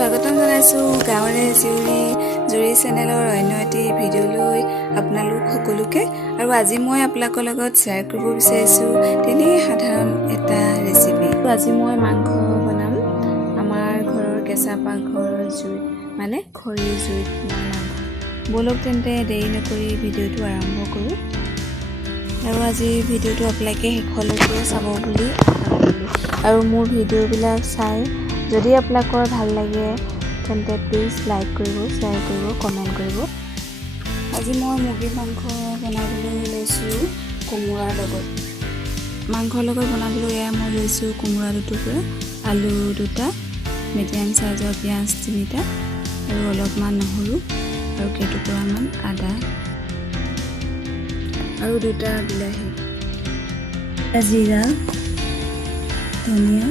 স্বাগতম জনাইছো গাঁৱৰে জুৰি চেনেলৰ অন্য এটি ভিডিঅ' লৈ আপোনালোক সকলোকে আৰু আজি মই আপোনালোকৰ লগত শ্বেয়াৰ কৰিব বিচাৰিছো তেনেই সাধাৰণ এটা ৰেচিপি। আজি মই মাংস বনাম আমাৰ ঘৰৰ কেঁচা পাকঘৰৰ জুইত মানে খৰিৰ জুইত মাংস। বলক তেন্তে দেৰি নকৰি ভিডিঅ'টো আৰম্ভ কৰোঁ আৰু আজি ভিডিঅ'টো আপোনালোকে শেষলৈকে চাব বুলি আশা কৰিলোঁ আৰু মোৰ ভিডিঅ'বিলাক চাই যদি আপোনালোকৰ ভাল লাগে তেন্তে প্লিজ লাইক কৰিব, শ্বেয়াৰ কৰিব, কমেণ্ট কৰিব। আজি মই মুৰ্গী মাংস বনাবলৈ লৈছোঁ কোমোৰাৰ লগত। মাংসৰ লগত বনাবলৈ এয়া মই লৈছোঁ কোমোৰা দুটুকুৰা, আলু দুটা, মিডিয়াম চাইজৰ পিঁয়াজ 3টা আৰু অলপমান নহৰু আৰু কেইটুকুৰামান আদা আৰু 2টা বিলাহী, জিৰা, ধনিয়া,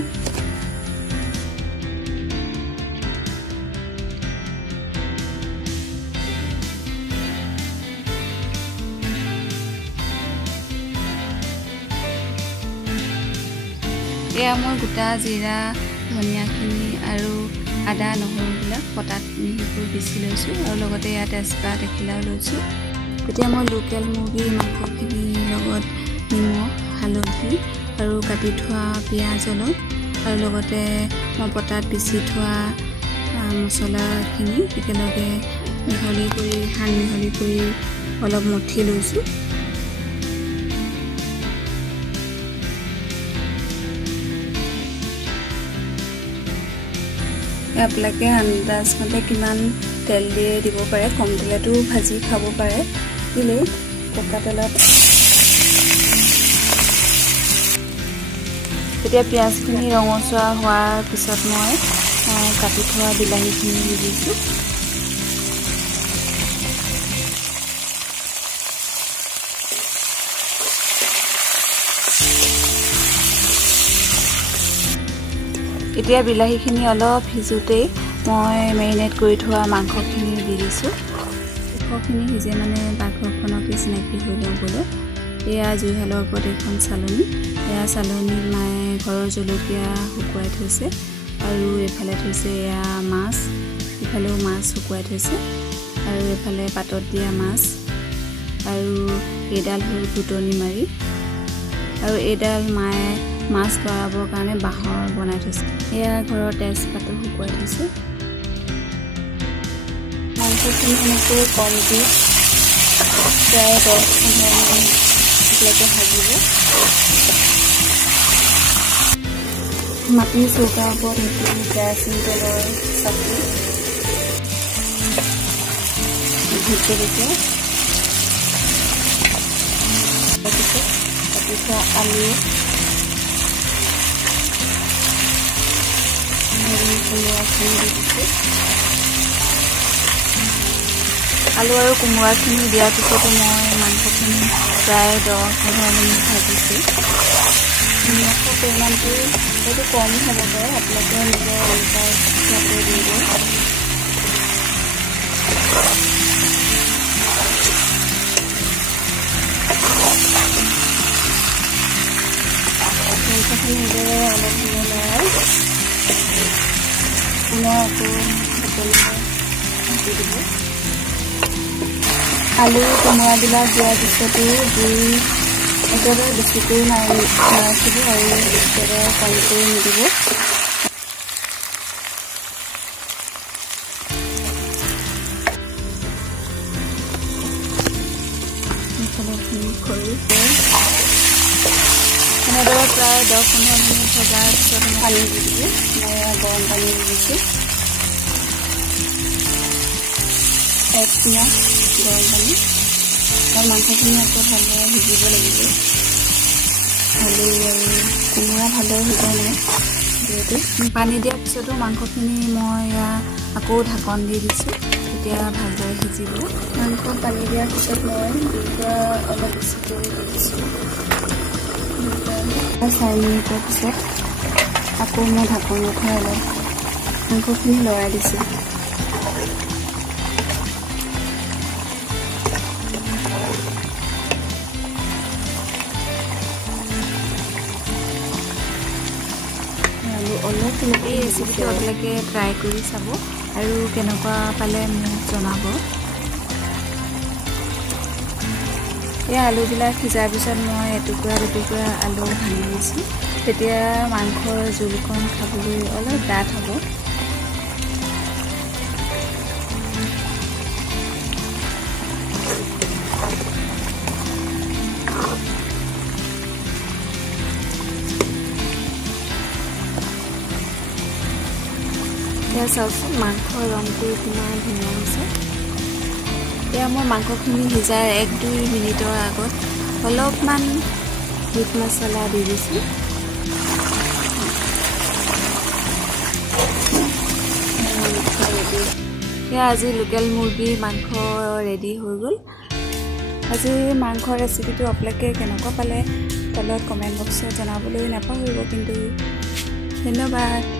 এয়া মই গোটা জিৰা ধনিয়াখিনি আৰু আদা নহৰুবিলাক পটাত মিহিকৈ পিচি লৈছোঁ আৰু লগতে এয়া তেজপাত এখিলাও লৈছোঁ। এতিয়া মই লোকেল মুৰ্গী মাংসখিনিৰ লগত নিমখ, হালধি আৰু কাটি থোৱা পিঁয়াজ অলপ আৰু লগতে মই পটাত পিচি থোৱা মছলাখিনি একেলগে মিহলি কৰি অলপ মঠি লৈছোঁ। আপোনালোকে আন্দাজমতে কিমান তেল দিয়ে দিব পাৰে, কম তেলতো ভাজি খাব পাৰে, দিলেই পকা তেলত। এতিয়া পিঁয়াজখিনি ৰঙচুৱা হোৱাৰ পিছত মই কাটি থোৱা বিলাহীখিনি দি দিছোঁ। এতিয়া বিলাহীখিনি অলপ সিজোতেই মই মেৰিনেট কৰি থোৱা মাংসখিনি দি দিছোঁ। মাংসখিনি সিজে মানে পাকঘৰখনকে চিনাকি হৈ ল'বলৈ। এয়া জুইশালৰ ওপৰত এখন চালনী, এয়া চালনীত মায়ে ঘৰৰ জলকীয়া শুকুৱাই থৈছে আৰু এফালে থৈছে এয়া মাছ, ইফালেও মাছ শুকুৱাই থৈছে আৰু এফালে পাতত দিয়া মাছ আৰু এইডাল হ'ল ঘুটনি মাৰি আৰু এইডাল মায়ে মাছ লৰাবৰ কাৰণে বাঁহৰ বনাই থৈছে। এয়া ঘৰৰ তেজপাতো শুকুৱাই থৈছে। মাংসখিনি এনেকৈ কমকৈ প্ৰায় 10-15 মিনিটলৈকে ভাজিব। মাটিৰ চৌকাৰ ওপৰত মিঠি কেৰাচিন তেলৰ চাকি, ভোট জলকীয়া, তাৰপিছত কাটি থোৱা আলু, কোমোৰাখিনি দি দিছোঁ। আলু আৰু কোমোৰাখিনি দিয়াৰ পিছতো মই মাংসখিনি প্ৰায় 10-15 মিনিট ভাজিছোঁ। নিমখৰ পৰিমাণটো হয়তো কম হ'ব পাৰে, আপোনালোকে নিজৰ আন্দাজ মতে দি দিব। মাংসখিনি নিজৰে অলপ সময় লৰাই পুনৰ আকৌ দি দিব। আলু কোমোৰাবিলাক দিয়াৰ পিছতো জুই একেবাৰে বেছিকৈ নাৰাখিব আৰু একেবাৰে কমকৈ নিদিব। মছলাখিনি খৰি এনেদৰে প্ৰায় 10-15 মিনিট ভজাৰ পিছত পানী দি দিব। মই গৰম পানী দি দিছোঁ, 1 গিলাচ গৰম পানী। আৰু মাংসখিনি আকৌ ভালদৰে সিজিব লাগিব। আলু আৰু কোমোৰা ভালদৰে সিজা নাই যিহেতু। পানী দিয়াৰ পিছতো মাংসখিনি মই আকৌ ঢাকন দি দিছোঁ, তেতিয়া ভালদৰে সিজিব। মাংস পানী দিয়াৰ পিছত মই দুটা অলপ বেছিকৈ দি দিছোঁ। 4 মিনিটৰ পিছত আকৌ মই ঢাকন উঠাই অলপ মাংসখিনি লৰাই দিছোঁ। অলপ এই ৰেচিপিটো আপোনালোকে ট্ৰাই কৰি চাব আৰু কেনেকুৱা পালে মোক জনাব। এই আলুবিলাক সিজাৰ পিছত মই এটুকুৰা দুটুকুৰা আলু ভাঙি লৈছোঁ, তেতিয়া মাংসৰ জোলকণ খাবলৈ অলপ ডাঠ হ'ব। এয়া চাওকচোন মাংসৰ ৰংটো কিমান ধুনীয়া হৈছে। এতিয়া মই মাংসখিনি সিজাৰ 1-2 মিনিটৰ আগত অলপমান মিট মছলা দি দিছোঁ। এয়া আজি লোকেল মুৰ্গীৰ মাংস ৰেডি হৈ গ'ল। আজি মাংসৰ ৰেচিপিটো আপোনালোকে কেনেকুৱা পালে তলত কমেণ্ট বক্সত জনাবলৈ নাপাহৰিব কিন্তু। ধন্যবাদ।